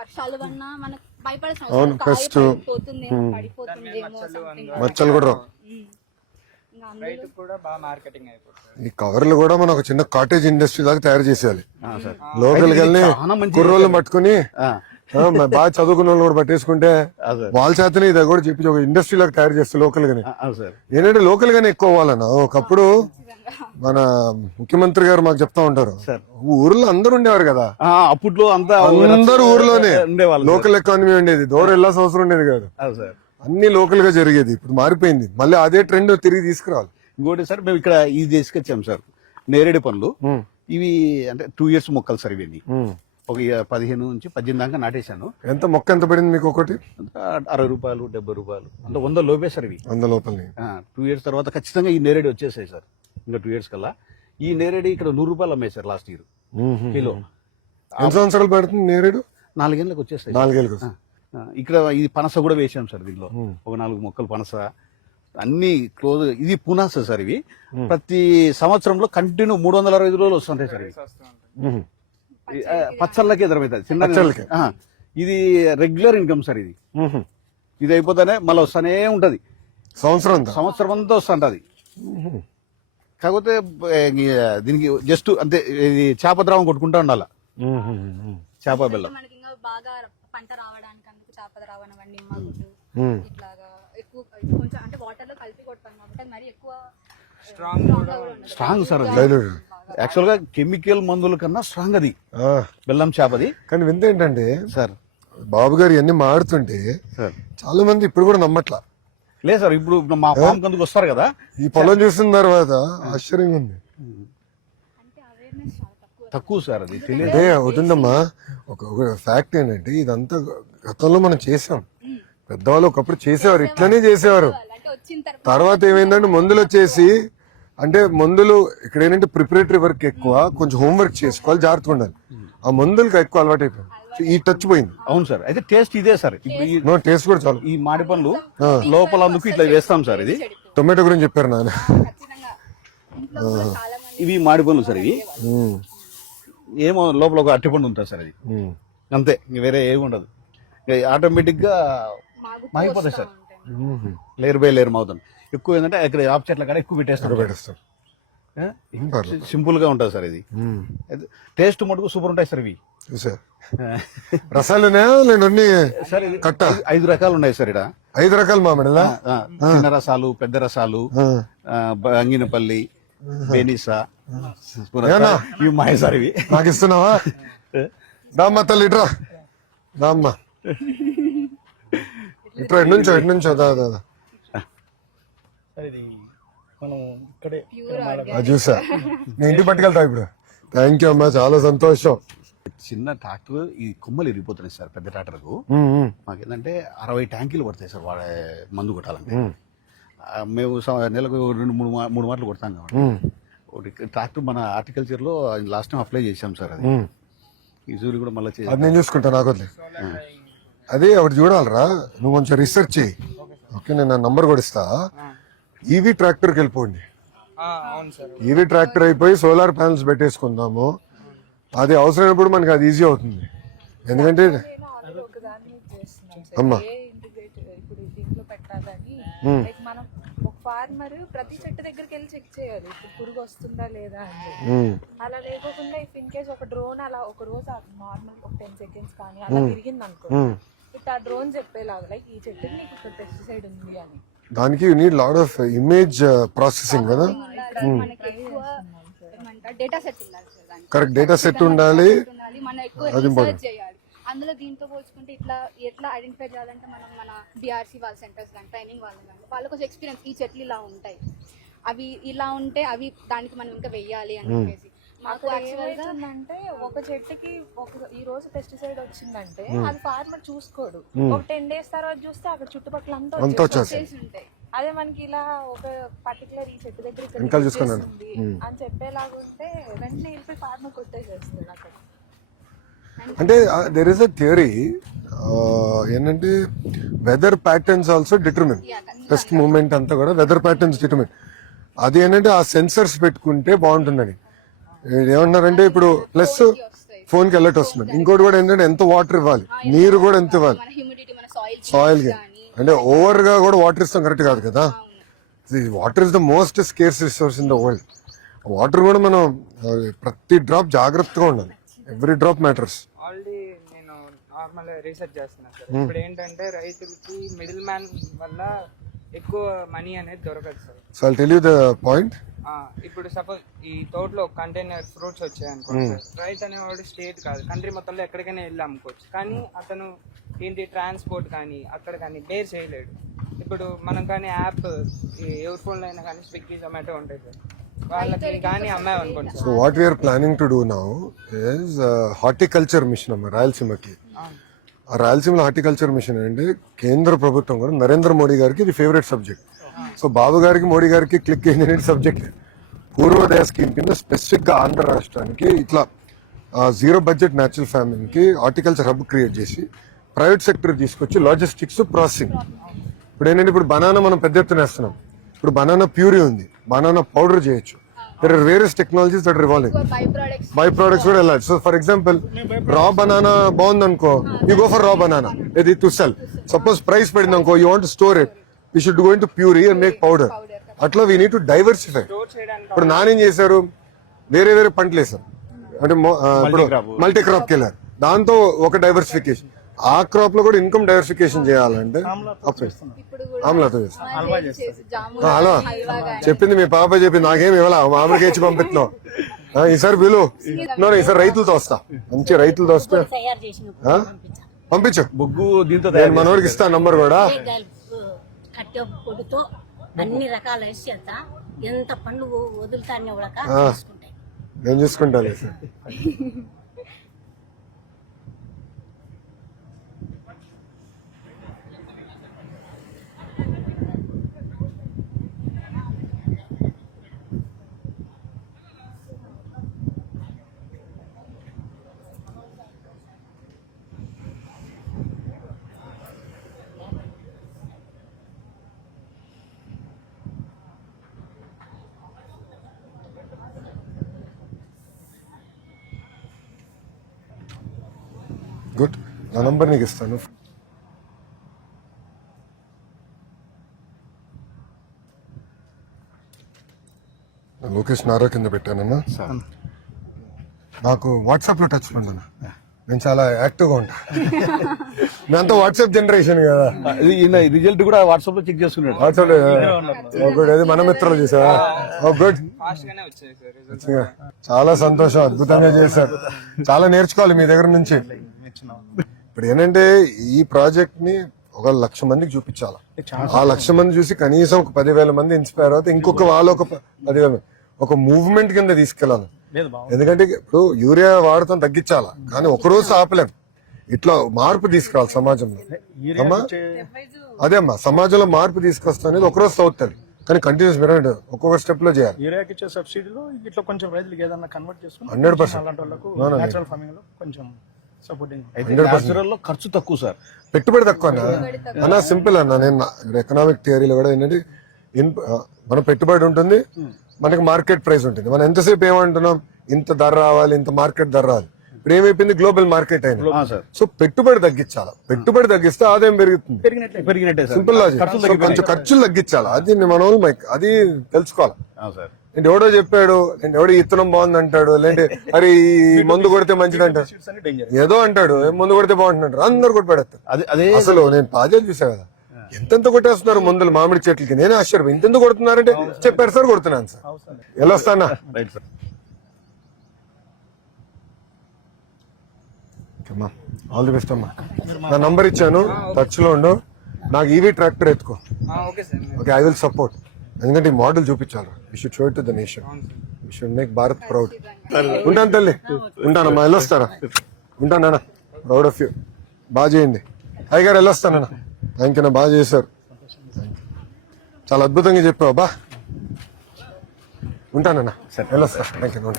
వర్షాలు పడినా మనకు భయపడాల్సిన అవును, అవసరం పెస్ట్ పడిపోతుందేమో పడిపోతుందేమో something. మచ్చలు కూడా రావు. ఇంకా అందులో రైతు కూడా బాగా మార్కెటింగ్ అయిపోతుంది. ఈ కవర్లు కూడా మనం ఒక చిన్న కాటేజ్ ఇండస్ట్రీ లాగా తయారు చేసేయాలి. సార్ లోకల్ వెళ్ళి చాలా మంచి కుర్రోళ్ళని పట్టుకుని ఆ, బాగా చదువుకున్న వాళ్ళు కూడా పట్టేసుకుంటే అదే వాళ్ళ చేతనే ఇది కూడా చెప్పి ఒక ఇండస్ట్రీ లాగా తయారు చేస్తే లోకల్ గానే. అవును సార్. ఏంటంటే లోకల్ గానే ఎక్కువ అవ్వాలన్న. ఒకప్పుడు మన ముఖ్యమంత్రి గారు మాకు చెప్తా ఉంటారు, సార్. ఊర్లో అందరు ఉండేవారు కదా, అప్పట్లో అంతా అందరు ఊర్లోనే ఉండేవాళ్ళు. లోకల్ ఎకానమీ ఉండేది, దూరం వెళ్ళాల్సిన అవసరం ఉండేది కాదు, అవును సార్. అన్ని లోకల్ గా జరిగేది. ఇప్పుడు మారిపోయింది, మళ్ళీ అదే ట్రెండ్ తిరిగి తీసుకురావాలి. ఇంకోటి సార్, మేము ఇక్కడ ఇది తీసుకొచ్చాం సార్, నేరేడు పండ్లు. ఉమ్, ఇవి అంటే 2 years మొక్కలు సార్. ఇవి ఉమ్. ఒక 15 నుంచి 18 దాకా నాటేశాను. ఎంత మొక్క ఎంత పడింది మీకు? ఒకటి అంతా 60 రూపాయలు 70 రూపాయలు అంటే 100 లోపే సార్ ఇవి. 100 లోపలి. 2 years తర్వాత ఖచ్చితంగా ఈ నేరేడు వచ్చేసాయి సార్. ఇంకా 2 years కల్లా ఈ నేరేడు ఇక్కడ 100 రూపాయలు అమ్మాయి సార్ లాస్ట్ ఇయర్ కిలో. ఎన్ని సంవత్సరాలు పడుతుంది నేరేడు? 4 ఏళ్ళకి వచ్చేస్తాయి. 4 ఏళ్ళకి. ఇక్కడ ఇది పనస కూడా వేసాం సార్. దీనిలో ఒక 4 మొక్కలు పనస, అన్ని క్లోజ్. ఇది పునాస సార్. ఇవి ప్రతి సంవత్సరంలో కంటిన్యూ 365 రోజులు వస్తుంటాయి సార్. ఇవి పచ్చళ్ళకి ఎదురవుతుంది చిన్న. ఇది రెగ్యులర్ ఇన్కమ్ సార్. ఇది అయిపోతేనే మళ్ళీ వస్తానే ఉంటది. సంవత్సరం అంతా వస్తుంటది. కాకపోతే దీనికి జస్ట్ అంతే, ఇది చేప ద్రావం కొట్టుకుంటా ఉండాల. చేప బెల్లం మనకి ఇంకా బాగా పంట రావడానికి అందుకు చేప రావడం అవన్నీ నిమ్మగుడ్డు ఇట్లాగా ఎక్కువ కొంచెం అంటే వాటర్ లో కలిపి కొడతాం కాబట్టి అది మరి ఎక్కువ స్ట్రాంగ్ సార్. యాక్చువల్ గా కెమికల్ మందుల కన్నా స్ట్రాంగ్ అది బెల్లం చేపది. కానీ వింత ఏంటంటే సార్, బాబు గారు ఇవన్నీ మాడుతుంటే సార్ చాలా మంది ఇప్పుడు కూడా నమ్మట్లా. లేదు సార్, ఇప్పుడు మా ఫామ్ కందుకు వస్తారు కదా, ఈ పొలం చూసిన తర్వాత ఆశ్చర్యంగా ఉంది. అంటే అవేర్నెస్ చాలా తక్కువ సార్. అది తెలియదు. అదే అవుతుందమ్మా. ఒక ఫ్యాక్ట్ ఏంటంటే ఇదంతా గతంలో మనం చేసాం. పెద్దవాళ్ళు ఒకప్పుడు చేసేవారు, ఇట్లనే చేసేవారు. అంటే వచ్చిన తర్వాత ఏమైందంటే మందులు వచ్చేసి, అంటే మందులు ఇక్కడ ఏంటంటే ప్రిపరేటరీ వర్క్ ఎక్కువ, కొంచెం హోంవర్క్ చేసుకోవాలి, జాగ్రత్తగా ఉండాలి. ఆ మందులకు ఎక్కువ అలవాటు అయిపోయింది. ఈ టచ్ పోయింది. అవును సార్. అయితే టేస్ట్ ఇదే సార్. ఇప్పుడు టేస్ట్ కూడా చాలు. ఈ మాడి పండ్లు లోపల అందుకు ఇట్లా వేస్తాం సార్. ఇది టొమాటో గురించి చెప్పారు నాన్న. ఖచ్చితంగా ఇంట్లో కూడా చాలా మంది ఇవి మాడి పండ్లు సార్. ఇవి ఏమో లోపల ఒక అట్టిపండు ఉంటుంది సార్. అది అంతే, ఇంక వేరే ఏమి ఉండదు. ఆటోమేటిక్ గా మాగిపోతాయి సార్. లేయర్ బై లేయర్ అవుతుంది. ఎక్కువ ఏంటంటే ఇక్కడ ఆప్ చెట్ల కాడ ఎక్కువ పెట్టేస్తారు. సింపుల్ గా ఉంటుంది సార్. ఇది టేస్ట్ మటుకు సూపర్ ఉంటాయి సార్. ఇవి రసాలునే సార్. కట్ట 5 రకాలు ఉన్నాయి సార్. ఇక్కడ 5 రకాలు మామిడిలా. చిన్న రసాలు, పెద్ద రసాలు, అంగినపల్లి, బెనిసా, ఇవి మాయ సార్. ఇవి నాకు ఇస్తున్నావా? రామ్మా తల్లి ఇట్రా, రామ్మా ఇట్రా. ఎట్నుంచో దాదా చూసా. నేను ఇంటికి పట్టుకెళ్తా ఇప్పుడు. థ్యాంక్ యూ అమ్మా, చాలా సంతోషం. చిన్న ట్రాక్టర్ ఈ కొమ్మలు ఇరిగిపోతున్నాయి సార్. పెద్ద ట్రాక్టర్కు మాకేంటంటే 60 ట్యాంకీలు పడతాయి సార్ వాడే మందు కొట్టాలంటే. మేము నెలకు 2-3 మాటలు కొడతాం కాబట్టి ట్రాక్టర్ మన హార్టికల్చర్ లో లాస్ట్ టైం అప్లై చేసాం సార్. అది ఈ జూరి కూడా మళ్ళీ అది నేను చూసుకుంటా. నాకు అదే ఒకటి చూడాలరా, నువ్వు కొంచెం రీసెర్చ్ చేయి. ఓకే, నేను నా నంబర్ కూడా ఇస్తా. ఈవీ ట్రాక్టర్కి వెళ్ళిపోండి. ఈవీ ట్రాక్టర్ అయిపోయి సోలార్ ప్యానల్స్ పెట్టేసుకుందాము. అది అవసరమైనప్పుడు మనకి అది ఈజీ అవుతుంది. ఎందుకంటే అమ్మా ఇప్పుడు దీంట్లో పెట్టాలని మనం ఒక ఫార్మర్ ప్రతి చెట్టు దగ్గరికి వెళ్ళి చెక్ చేయాలి ఇప్పుడు పురుగు వస్తుందా లేదా అని. అలా లేకోకుండా ఇఫ్ ఇన్ కేస్ ఒక డ్రోన్ అలా ఒక రోజు నార్మల్ ఒక 10 seconds కానీ అలా తిరిగింది అనుకో, ఇట్లా ఆ డ్రోన్ చెప్పేలాగా లైక్ ఈ చెట్టుకి నీకు ఇక్కడ పెస్టిసైడ్ ఉంది అని. దానికి you need lot of image processing కదా. డేటా సెట్ ఉండాలి. కరెక్ట్ డేటా సెట్ ఉండాలి. మనం ఎక్కువ రీసెర్చ్ చేయాలి. అందులో దీంతో పోల్చుకుంటే ఎట్లా ఐడెంటిఫై చేయాలంటే మనం మన డిఆర్సి వాళ్ళ సెంటర్స్ కానీ ట్రైనింగ్ వాళ్ళు కానీ వాళ్ళకి కొంచెం ఎక్స్పీరియన్స్, ఈ చెట్లు ఇలా ఉంటాయి, అవి ఇలా ఉంటే అవి దానికి మనం ఇంకా వెయ్యాలి అని చెప్పేసి. మాకు అంటే ఒక చెట్టుకి ఈ రోజు పెస్టిసైడ్ వచ్చిందంటే అది ఫార్మర్ చూసుకోడు. ఒక 10 days తర్వాత చూస్తే అక్కడ చుట్టుపక్కల అంతా వచ్చేసి ఉంటాయి. అదే మనకి ఇలా ఒక పర్టికులర్ ఈ చెట్టు దగ్గర అని చెప్పేలాగా ఉంటే వెంటనే వెళ్ళిపోయి ఫార్మర్ కొట్టేసేస్తాడు అక్కడ. అంటే దెర్ ఇస్ అ థియరీ ఏంటంటే weather patterns also determine pest movement అంతా కూడా వెదర్ ప్యాటర్న్స్ డిటర్మిన్. అది ఏంటంటే ఆ సెన్సర్స్ పెట్టుకుంటే బాగుంటుందని ఏమన్నారంటే ఇప్పుడు ప్లస్ ఫోన్ కి అలర్ట్ వస్తుంది. ఇంకోటి కూడా ఏంటంటే ఎంత వాటర్ ఇవ్వాలి, నీరు కూడా ఎంత ఇవ్వాలి మన హ్యూమిడిటీ, మన సాయిల్ సాయిల్ కి. అంటే ఓవర్ గా కూడా వాటర్ ఇస్తాం కరెక్ట్ కాదు కదా. Water is the most scares resource in the world. Water కూడా మనం ప్రతి డ్రాప్ జాగ్రత్తగా ఉండాలి. Every drop matters. ఆల్రెడీ నేను నార్మల్ రీసెర్చ్ చేస్తున్నాను సార్. ఇప్పుడు ఏంటంటే రైతులకి మిడిల్ మ్యాన్ వల్ల ఎక్కువ మనీ అనేది దొరకదు sir. So I'll tell you the point. ఇప్పుడు సపోజ్ ఈ తోటలో కంటైనర్ ఫ్రూట్స్ వచ్చాయి అనుకోండి సార్, రైతు అనేవాడు స్టేట్ కాదు కంట్రీ మొత్తంలో ఎక్కడికైనా వెళ్ళి అమ్ముకోవచ్చు. కానీ అతను ఏంటి ట్రాన్స్పోర్ట్ కానీ అక్కడ కానీ బేర్ చేయలేడు. ఇప్పుడు మనం కానీ యాప్ ఎవరి ఫోన్లో అయినా కానీ స్విగ్గీ జొమాటో ఉంటాయి సార్, వాళ్ళకి కానీ అమ్మాయనుకోండి sir. So what we're planning to do now is horticulture mission అమ్మ రాయలసీమకి. ఆ రాయలసీమలో హార్టికల్చర్ మిషన్ అంటే కేంద్ర ప్రభుత్వం కూడా నరేంద్ర మోడీ గారికి ఇది ఫేవరెట్ సబ్జెక్ట్. సో బాబు గారికి మోడీ గారికి క్లిక్ అయింది సబ్జెక్ట్. పూర్వోదయ స్కీమ్ కింద స్పెసిఫిక్ గా ఆంధ్ర రాష్ట్రానికి ఇట్లా జీరో బడ్జెట్ న్యాచురల్ ఫార్మింగ్ కి హార్టికల్చర్ హబ్ క్రియేట్ చేసి ప్రైవేట్ సెక్టర్ తీసుకొచ్చి లాజిస్టిక్స్ ప్రాసెసింగ్. ఇప్పుడు ఏంటంటే ఇప్పుడు బనానా మనం పెద్ద ఎత్తున వేస్తున్నాం. ఇప్పుడు బనానా ప్యూరీ ఉంది, బనానా పౌడర్ చేయొచ్చు. There are various technologies that are evolving. By products కూడా వెళ్ళాలి. So for example raw banana బాగుంది అనుకో, you go for raw banana. ఇది టు సెల్. సపోజ్ ప్రైస్ పడింది అనుకో, you want store it, you should go in to puree and make powder. అట్లా we need to diversify. ఇప్పుడు నానేం చేశారు, వేరే వేరే పంటలు వేసారు. అంటే ఇప్పుడు మల్టీ క్రాప్కి వెళ్ళారు. దాంతో ఒక డైవర్సిఫికేషన్. ఆ క్రాప్ లో కూడా ఇన్కమ్ డైవర్సిఫికేషన్ చేయాలంటే ఆమ్లాతో చేస్తాం. హలో చెప్పింది మీ పాప చెప్పింది, నాకేం ఇవ్వాలా, మామిడికి ఇచ్చి పంపిస్తున్నావు. ఈసారి బిలు ఈసారి రైతులతో వస్తా, మంచి రైతులతో వస్తే పంపించు. బొగ్గు దీంతో నేను మనోడికి ఇస్తా నంబర్ కూడా. కట్టె పొడితో అన్ని రకాల వేసేస్తా, ఎంత పండ్లు వదులుతానే కూడా నేను చూసుకుంటాను సార్. గుడ్, నా నంబర్ నీకు ఇస్తాను. లోకేష్ నారా కింద పెట్టానన్నా. నాకు వాట్సాప్ లో టచ్ పండునా, నేను చాలా యాక్టివ్ గా ఉంటా. మేమంతా వాట్సాప్ జనరేషన్ కదా. రిజల్ట్ కూడా వాట్సాప్ లో చెక్ చేసుకున్నాడు. వాట్సాప్ గుడ్, అది మన మిత్రులు చేసావా? గుడ్, ఫాస్ట్ గానే వచ్చాయి సార్ రిజల్ట్స్. చాలా సంతోషం, అద్భుతంగా చేశారు. చాలా నేర్చుకోవాలి మీ దగ్గర నుంచి. ఇప్పుడు ఏంటంటే ఈ ప్రాజెక్ట్ ని ఒక 1,00,000 మందికి చూపించాలి. ఆ 1,00,000 మంది చూసి కనీసం ఒక 10,000 మంది ఇన్స్పైర్ అవుతే ఇంకొక వాళ్ళు ఒక 10,000 ఒక మూవ్మెంట్ కింద తీసుకెళ్ళాలి. ఎందుకంటే ఇప్పుడు యూరియా వాడటం తగ్గించాలా, కానీ ఒకరోజు ఆపలేం. ఇట్లా మార్పు తీసుకురావాలి సమాజంలో. అమ్మా అదే అమ్మా, సమాజంలో మార్పు తీసుకొస్తా అనేది ఒకరోజు అవుతుంది, కానీ కంటిన్యూస్ మీరు ఒక్కొక్క స్టెప్ లో చేయాలి. యూరియాకి ఇచ్చే సబ్సిడీలో ఇట్లా కొంచెం రైతులకు ఏదన్నా కన్వర్ట్ చేసుకుని 100% అలాంటి వాళ్ళకు నేచురల్ ఫార్మింగ్ లో కొంచెం సపోర్టింగ్. అయితే నేచురల్ లో ఖర్చు తక్కువ సార్, పెట్టుబడి తక్కువ అన్న. సింపుల్ అన్న, నేను ఎకనామిక్ థియరీలో కూడా ఏంటంటే మన పెట్టుబడి ఉంటుంది, మనకి మార్కెట్ ప్రైస్ ఉంటుంది. మనం ఎంతసేపు ఏమంటున్నాం, ఇంత ధర రావాలి, ఇంత మార్కెట్ ధర రావాలి. ఇప్పుడు ఏమైపోయింది, గ్లోబల్ మార్కెట్ అయింది. సో పెట్టుబడి తగ్గించాలా, పెట్టుబడి తగ్గిస్తే ఆదాయం పెరుగుతుంది. పెరిగినట్టే సింపుల్ లాజిక్. కొంచెం ఖర్చులు తగ్గించాలా, అది మన వాళ్ళు అది తెలుసుకోవాలి. నేను ఎవడో చెప్పాడు, నేను ఎవడో ఇత్తనం బాగుంది అంటాడు, లేదంటే అరే ఈ మందు కొడితే మంచిది అంటాడు, ఏదో అంటాడు, మందు కొడితే బాగుంటున్నాడు, అందరు కొట్టి పెడతారు. అసలు నేను పాజాలు చూసా కదా, ఎంతెంత కొట్టేస్తున్నారు మందులు మామిడి చెట్లకి. నేనే ఆశ్చర్యం, ఇంతెంత కొడుతున్నారంటే చెప్పారు సార్, కొడుతున్నాను సార్. ఎలా వస్తానా? ఆల్ ది బెస్ట్ అమ్మా. నా నంబర్ ఇచ్చాను, టచ్ లో ఉండు. నాకు ఈవీ ట్రాక్టర్ ఎత్తుకో. Okay sir. Okay, I will support. ఎందుకంటే ఈ మోడల్ చూపించాలి. You should show it to the nation. You should make Bharat proud. ఉంటాను తల్లి, ఉంటానమ్మా. వెళ్ళొస్తారా? ఉంటానా? Proud of you. బాగా చేయండి. అయ్యగారు వెళ్ళొస్తానన్నా. థ్యాంక్ యూ, బాగా చేశారు. చాలా అద్భుతంగా చెప్పావు బా. ఉంటానన్నా, వెళ్ళొస్తా. Thank you.